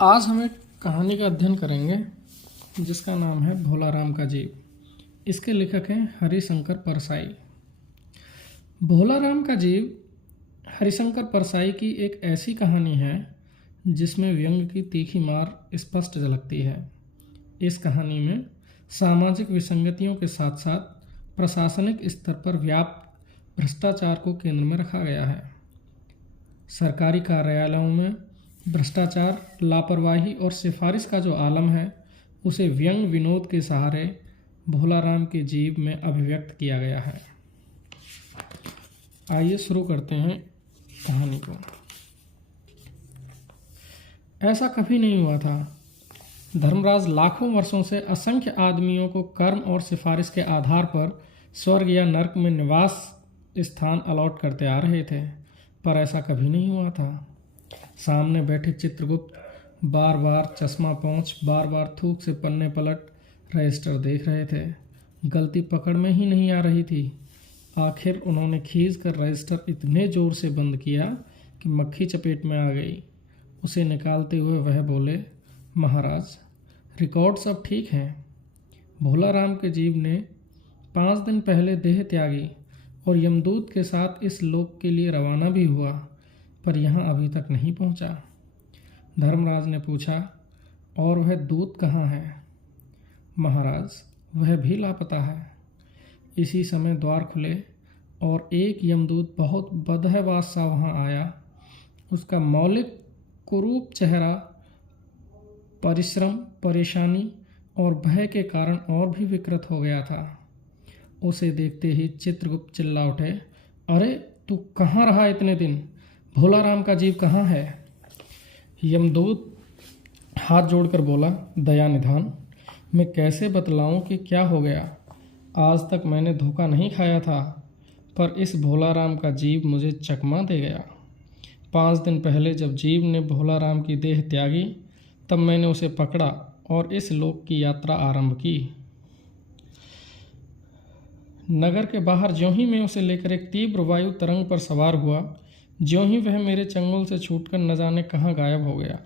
आज हम एक कहानी का अध्ययन करेंगे जिसका नाम है भोला राम का जीव। इसके लेखक हैं हरिशंकर परसाई। भोला राम का जीव हरिशंकर परसाई की एक ऐसी कहानी है जिसमें व्यंग की तीखी मार स्पष्ट झलकती है। इस कहानी में सामाजिक विसंगतियों के साथ साथ प्रशासनिक स्तर पर व्याप्त भ्रष्टाचार को केंद्र में रखा गया है। सरकारी कार्यालयों में भ्रष्टाचार, लापरवाही और सिफारिश का जो आलम है उसे व्यंग विनोद के सहारे भोला राम के जीव में अभिव्यक्त किया गया है। आइए शुरू करते हैं कहानी को। ऐसा कभी नहीं हुआ था। धर्मराज लाखों वर्षों से असंख्य आदमियों को कर्म और सिफारिश के आधार पर स्वर्ग या नर्क में निवास स्थान अलॉट करते आ रहे थे, पर ऐसा कभी नहीं हुआ था। सामने बैठे चित्रगुप्त बार बार चश्मा पोंछ, बार बार थूक से पन्ने पलट रजिस्टर देख रहे थे। गलती पकड़ में ही नहीं आ रही थी। आखिर उन्होंने खींच कर रजिस्टर इतने जोर से बंद किया कि मक्खी चपेट में आ गई। उसे निकालते हुए वह बोले, महाराज, रिकॉर्ड सब ठीक हैं। भोला राम के जीव ने 5 दिन पहले देह त्यागी और यमदूत के साथ इस लोक के लिए रवाना भी हुआ, पर यहाँ अभी तक नहीं पहुँचा। धर्मराज ने पूछा, और वह दूत कहाँ है? महाराज, वह भी लापता है। इसी समय द्वार खुले और एक यमदूत बहुत बदहवास सा वहाँ आया। उसका मौलिक कुरूप चेहरा परिश्रम, परेशानी और भय के कारण और भी विकृत हो गया था। उसे देखते ही चित्रगुप्त चिल्ला उठे, अरे तू कहाँ रहा इतने दिन? भोला राम का जीव कहाँ है? यमदूत हाथ जोड़कर बोला, दया निधान, मैं कैसे बतलाऊं कि क्या हो गया। आज तक मैंने धोखा नहीं खाया था, पर इस भोला राम का जीव मुझे चकमा दे गया। 5 दिन पहले जब जीव ने भोला राम की देह त्यागी, तब मैंने उसे पकड़ा और इस लोक की यात्रा आरंभ की। नगर के बाहर ज्यों ही मैं उसे लेकर एक तीव्र वायु तरंग पर सवार हुआ, ज्यों ही वह मेरे चंगुल से छूटकर न जाने कहाँ गायब हो गया।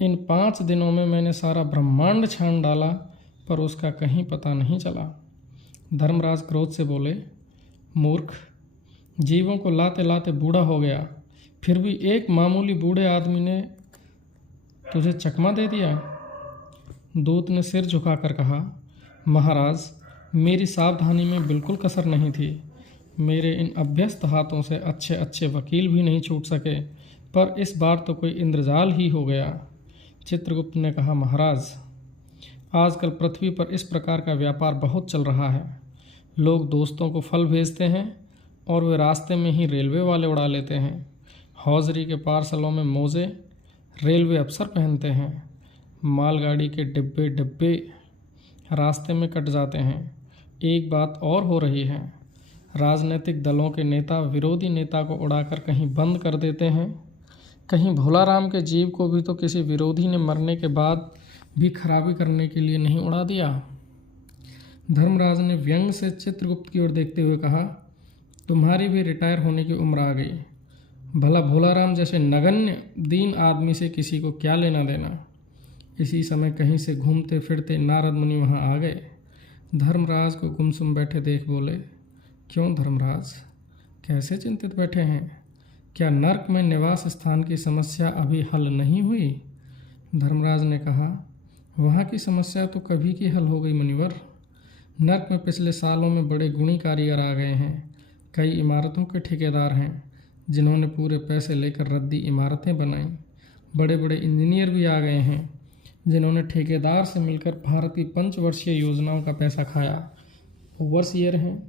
इन 5 दिनों में मैंने सारा ब्रह्मांड छान डाला, पर उसका कहीं पता नहीं चला। धर्मराज क्रोध से बोले, मूर्ख, जीवों को लाते लाते बूढ़ा हो गया, फिर भी एक मामूली बूढ़े आदमी ने तुझे चकमा दे दिया। दूत ने सिर झुकाकर कहा, महाराज, मेरी सावधानी में बिल्कुल कसर नहीं थी। मेरे इन अभ्यस्त हाथों से अच्छे अच्छे वकील भी नहीं छूट सके, पर इस बार तो कोई इंद्रजाल ही हो गया। चित्रगुप्त ने कहा, महाराज, आजकल पृथ्वी पर इस प्रकार का व्यापार बहुत चल रहा है। लोग दोस्तों को फल भेजते हैं और वे रास्ते में ही रेलवे वाले उड़ा लेते हैं। हौजरी के पार्सलों में मोज़े रेलवे अफसर पहनते हैं। मालगाड़ी के डिब्बे डिब्बे रास्ते में कट जाते हैं। एक बात और हो रही है, राजनीतिक दलों के नेता विरोधी नेता को उड़ाकर कहीं बंद कर देते हैं। कहीं भोला राम के जीव को भी तो किसी विरोधी ने मरने के बाद भी खराबी करने के लिए नहीं उड़ा दिया। धर्मराज ने व्यंग से चित्रगुप्त की ओर देखते हुए कहा, तुम्हारी भी रिटायर होने की उम्र आ गई। भला भोला राम जैसे नगण्य दीन आदमी से किसी को क्या लेना देना। इसी समय कहीं से घूमते फिरते नारद मुनि वहाँ आ गए। धर्मराज को गुमसुम बैठे देख बोले, क्यों धर्मराज, कैसे चिंतित बैठे हैं? क्या नर्क में निवास स्थान की समस्या अभी हल नहीं हुई? धर्मराज ने कहा, वहाँ की समस्या तो कभी की हल हो गई मुनिवर। नर्क में पिछले सालों में बड़े गुणी कारीगर आ गए हैं। कई इमारतों के ठेकेदार हैं जिन्होंने पूरे पैसे लेकर रद्दी इमारतें बनाई। बड़े बड़े इंजीनियर भी आ गए हैं जिन्होंने ठेकेदार से मिलकर भारत की 5 वर्षीय योजनाओं का पैसा खाया। ओवरसीयर हैं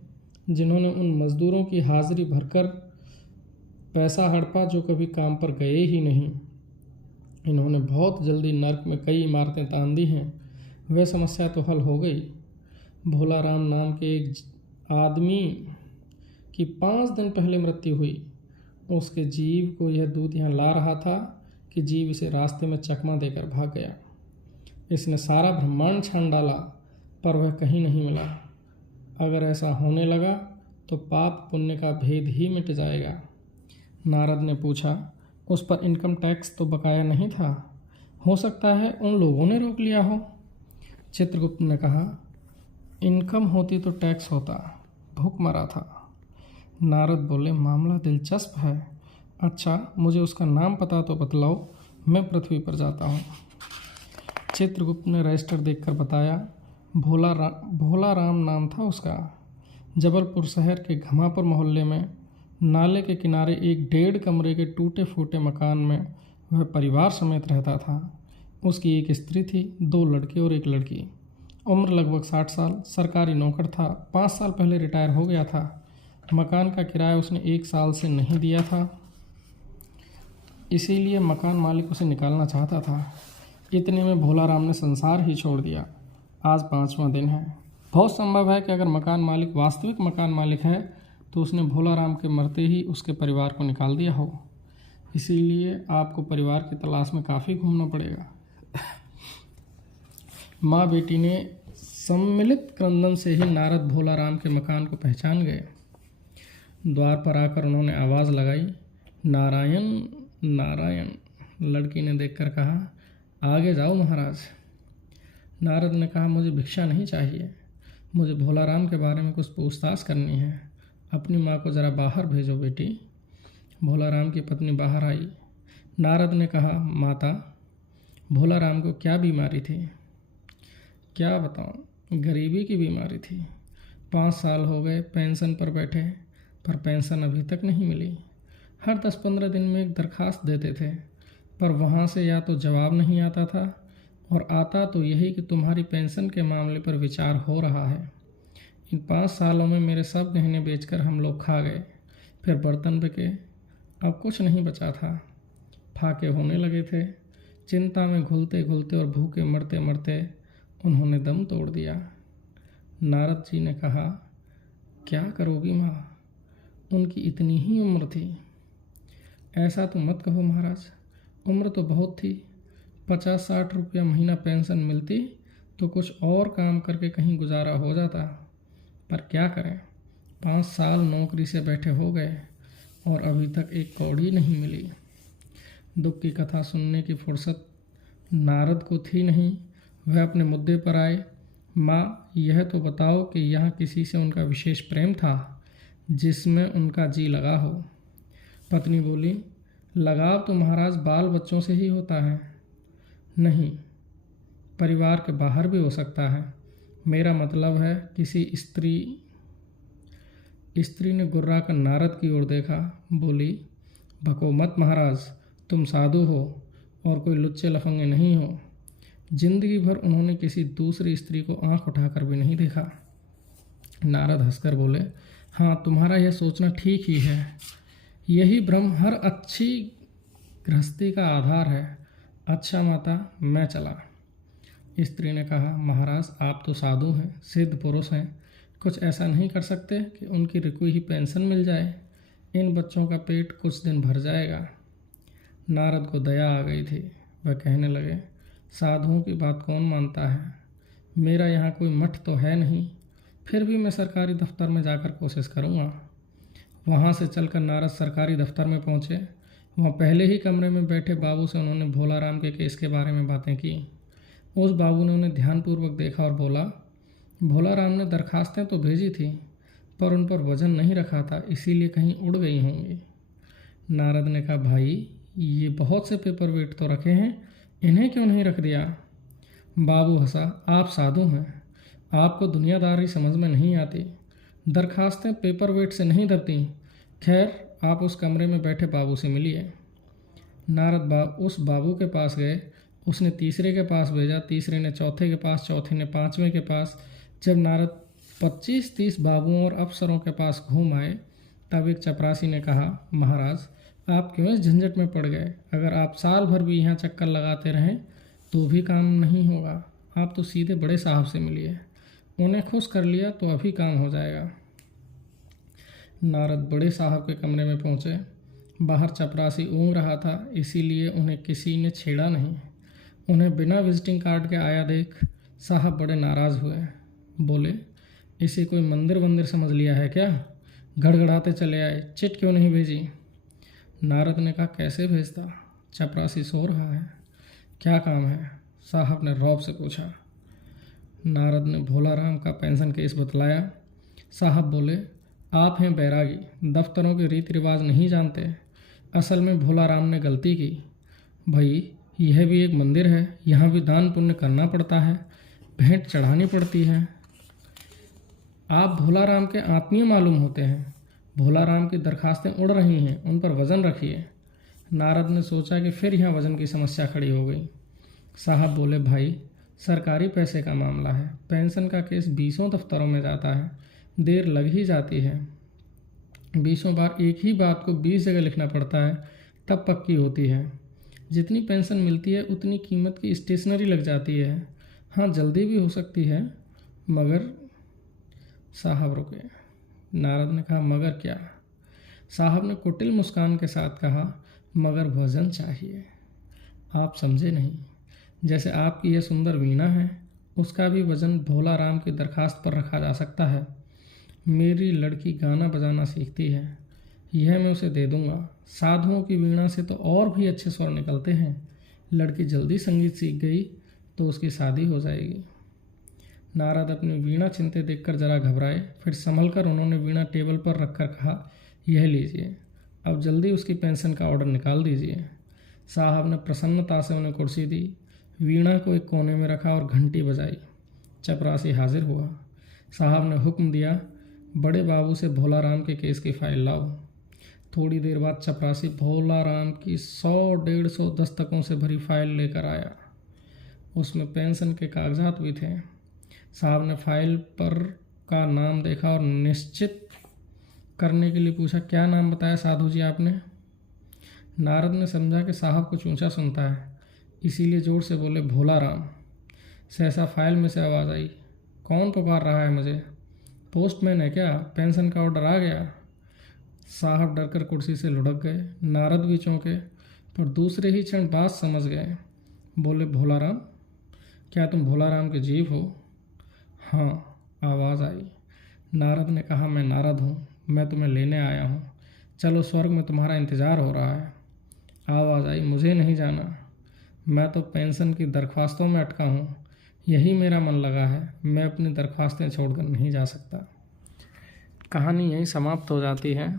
जिन्होंने उन मजदूरों की हाजिरी भरकर पैसा हड़पा जो कभी काम पर गए ही नहीं। इन्होंने बहुत जल्दी नर्क में कई इमारतें तान दी हैं। वह समस्या तो हल हो गई। भोला राम नाम के एक आदमी की 5 दिन पहले मृत्यु हुई। उसके जीव को यह दूत यहाँ ला रहा था कि जीव इसे रास्ते में चकमा देकर भाग गया। इसने सारा ब्रह्मांड छान डाला, पर वह कहीं नहीं मिला। अगर ऐसा होने लगा तो पाप पुण्य का भेद ही मिट जाएगा। नारद ने पूछा, उस पर इनकम टैक्स तो बकाया नहीं था? हो सकता है उन लोगों ने रोक लिया हो। चित्रगुप्त ने कहा, इनकम होती तो टैक्स होता, भूख मरा था। नारद बोले, मामला दिलचस्प है। अच्छा, मुझे उसका नाम पता तो बतलाओ, मैं पृथ्वी पर जाता हूँ। चित्रगुप्त ने रजिस्टर देखकर बताया, भोला राम नाम था उसका। जबलपुर शहर के घमापुर मोहल्ले में नाले के किनारे एक 1.5 कमरे के टूटे फूटे मकान में वह परिवार समेत रहता था। उसकी एक स्त्री थी, 2 लड़के और 1 लड़की। उम्र लगभग 60 साल, सरकारी नौकर था, 5 साल पहले रिटायर हो गया था। मकान का किराया उसने 1 साल से नहीं दिया था, इसीलिए मकान मालिक उसे निकालना चाहता था। इतने में भोला राम ने संसार ही छोड़ दिया। आज 5वां दिन है। बहुत संभव है कि अगर मकान मालिक वास्तविक मकान मालिक है तो उसने भोला राम के मरते ही उसके परिवार को निकाल दिया हो। इसीलिए आपको परिवार की तलाश में काफ़ी घूमना पड़ेगा। माँ बेटी ने सम्मिलित क्रंदन से ही नारद भोला राम के मकान को पहचान गए। द्वार पर आकर उन्होंने आवाज़ लगाई, नारायण नारायण। लड़की ने देखकर कहा, आगे जाओ महाराज। नारद ने कहा, मुझे भिक्षा नहीं चाहिए, मुझे भोला राम के बारे में कुछ पूछताछ करनी है। अपनी माँ को ज़रा बाहर भेजो बेटी। भोला राम की पत्नी बाहर आई। नारद ने कहा, माता, भोला राम को क्या बीमारी थी? क्या बताऊं, गरीबी की बीमारी थी। 5 साल हो गए पेंशन पर बैठे, पर पेंशन अभी तक नहीं मिली। हर 10-15 दिन में एक दरखास्त देते थे, पर वहाँ से या तो जवाब नहीं आता था, और आता तो यही कि तुम्हारी पेंशन के मामले पर विचार हो रहा है। इन 5 सालों में मेरे सब गहने बेचकर हम लोग खा गए, फिर बर्तन बिके, अब कुछ नहीं बचा था। फाके होने लगे थे। चिंता में घुलते घुलते और भूखे मरते मरते उन्होंने दम तोड़ दिया। नारद जी ने कहा, क्या करोगी माँ, उनकी इतनी ही उम्र थी। ऐसा तो मत कहो महाराज, उम्र तो बहुत थी। 50-60 रुपया महीना पेंशन मिलती तो कुछ और काम करके कहीं गुजारा हो जाता, पर क्या करें, 5 साल नौकरी से बैठे हो गए और अभी तक एक कौड़ी नहीं मिली। दुख की कथा सुनने की फुर्सत नारद को थी नहीं। वह अपने मुद्दे पर आए। माँ, यह तो बताओ कि यहाँ किसी से उनका विशेष प्रेम था जिसमें उनका जी लगा हो? पत्नी बोली, लगाव तो महाराज बाल बच्चों से ही होता है। नहीं, परिवार के बाहर भी हो सकता है। मेरा मतलब है किसी स्त्री ने गुर्रा कर नारद की ओर देखा, बोली, भको मत महाराज, तुम साधु हो और कोई लुच्चे लफंगे नहीं हो। जिंदगी भर उन्होंने किसी दूसरी स्त्री को आंख उठाकर भी नहीं देखा। नारद हंसकर बोले, हाँ, तुम्हारा यह सोचना ठीक ही है। यही भ्रम हर अच्छी गृहस्थी का आधार है। अच्छा माता, मैं चला। स्त्री ने कहा, महाराज, आप तो साधु हैं, सिद्ध पुरुष हैं, कुछ ऐसा नहीं कर सकते कि उनकी रुकी ही पेंशन मिल जाए? इन बच्चों का पेट कुछ दिन भर जाएगा। नारद को दया आ गई थी। वह कहने लगे, साधुओं की बात कौन मानता है? मेरा यहाँ कोई मठ तो है नहीं, फिर भी मैं सरकारी दफ्तर में जाकर कोशिश करूँगा। वहाँ से चलकर नारद सरकारी दफ्तर में पहुँचे। वहाँ पहले ही कमरे में बैठे बाबू से उन्होंने भोला राम के केस के बारे में बातें की। उस बाबू ने उन्हें ध्यानपूर्वक देखा और बोला, भोला राम ने दरखास्तें तो भेजी थी, पर उन पर वजन नहीं रखा था, इसीलिए कहीं उड़ गई होंगी। नारद ने कहा, भाई, ये बहुत से पेपर वेट तो रखे हैं, इन्हें क्यों नहीं रख दिया? बाबू हंसा, आप साधु हैं, आपको दुनियादारी समझ में नहीं आती। दरखास्तें पेपर वेट से नहीं दबती। खैर, आप उस कमरे में बैठे बाबू से मिलिए। नारद उस बाबू के पास गए। उसने तीसरे के पास भेजा, तीसरे ने चौथे के पास, चौथे ने 5वें के पास। जब नारद 25-30 बाबुओं और अफसरों के पास घूम आए, तब एक चपरासी ने कहा, महाराज, आप क्यों इस झंझट में पड़ गए? अगर आप साल भर भी यहाँ चक्कर लगाते रहें तो भी काम नहीं होगा। आप तो सीधे बड़े साहब से मिलिए, उन्हें खुश कर लिया तो अभी काम हो जाएगा। नारद बड़े साहब के कमरे में पहुँचे। बाहर चपरासी ऊँघ रहा था, इसीलिए उन्हें किसी ने छेड़ा नहीं। उन्हें बिना विजिटिंग कार्ड के आया देख साहब बड़े नाराज़ हुए। बोले, इसे कोई मंदिर वंदिर समझ लिया है क्या? गड़गड़ाते चले आए, चिट क्यों नहीं भेजी? नारद ने कहा, कैसे भेजता, चपरासी सो रहा है। क्या काम है? साहब ने रौब से पूछा। नारद ने भोला राम का पेंशन केस बतलाया। साहब बोले, आप हैं बैरागी, दफ्तरों के रीति रिवाज नहीं जानते। असल में भोला राम ने गलती की। भाई, यह भी एक मंदिर है, यहाँ भी दान पुण्य करना पड़ता है, भेंट चढ़ानी पड़ती है। आप भोला राम के आत्मीय मालूम होते हैं। भोला राम की दरखास्तें उड़ रही हैं, उन पर वज़न रखिए। नारद ने सोचा कि फिर यहाँ वज़न की समस्या खड़ी हो गई। साहब बोले, भाई, सरकारी पैसे का मामला है, पेंशन का केस 20 दफ्तरों में जाता है, देर लग ही जाती है। 20 बार एक ही बात को 20 जगह लिखना पड़ता है, तब पक्की होती है। जितनी पेंशन मिलती है उतनी कीमत की स्टेशनरी लग जाती है। हाँ, जल्दी भी हो सकती है, मगर। साहब रुके। नारद ने कहा, मगर क्या? साहब ने कुटिल मुस्कान के साथ कहा, मगर वजन चाहिए। आप समझे नहीं। जैसे आपकी यह सुंदर वीणा है, उसका भी वजन भोला राम की दरखास्त पर रखा जा सकता है। मेरी लड़की गाना बजाना सीखती है, यह मैं उसे दे दूंगा। साधुओं की वीणा से तो और भी अच्छे स्वर निकलते हैं। लड़की जल्दी संगीत सीख गई तो उसकी शादी हो जाएगी। नारद अपनी वीणा चिंते देखकर जरा घबराए, फिर संभल कर उन्होंने वीणा टेबल पर रखकर कहा, यह लीजिए, अब जल्दी उसकी पेंशन का ऑर्डर निकाल दीजिए। साहब ने प्रसन्नता से उन्हें कुर्सी दी, वीणा को एक कोने में रखा और घंटी बजाई। चपरासी हाजिर हुआ। साहब ने हुक्म दिया, बड़े बाबू से भोला राम के केस की फाइल लाओ। थोड़ी देर बाद चपरासी भोला राम की 100-150 दस्तकों से भरी फाइल लेकर आया। उसमें पेंशन के कागजात भी थे। साहब ने फाइल पर का नाम देखा और निश्चित करने के लिए पूछा, क्या नाम बताया साधु जी आपने? नारद ने समझा कि साहब कुछ ऊंचा सुनता है, इसीलिए जोर से बोले, भोला राम। सहसा फाइल में से आवाज़ आई, कौन पुकार रहा है मुझे? पोस्टमैन है क्या? पेंशन का ऑर्डर आ गया। साहब डरकर कुर्सी से लुढ़क गए। नारद भी चौंके, पर दूसरे ही क्षण बात समझ गए। बोले, भोला राम, क्या तुम भोला राम के जीव हो? हाँ, आवाज़ आई। नारद ने कहा, मैं नारद हूँ, मैं तुम्हें लेने आया हूँ। चलो, स्वर्ग में तुम्हारा इंतज़ार हो रहा है। आवाज़ आई, मुझे नहीं जाना, मैं तो पेंशन की दरख्वास्तों में अटका हूँ, यही मेरा मन लगा है, मैं अपनी दरख्वास्तें छोड़कर नहीं जा सकता। कहानी यहीं समाप्त हो जाती है।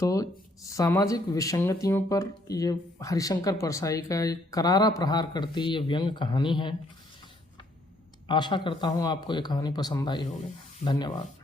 तो सामाजिक विसंगतियों पर ये हरिशंकर परसाई का एक करारा प्रहार करती ये व्यंग्य कहानी है। आशा करता हूँ आपको ये कहानी पसंद आई होगी। धन्यवाद।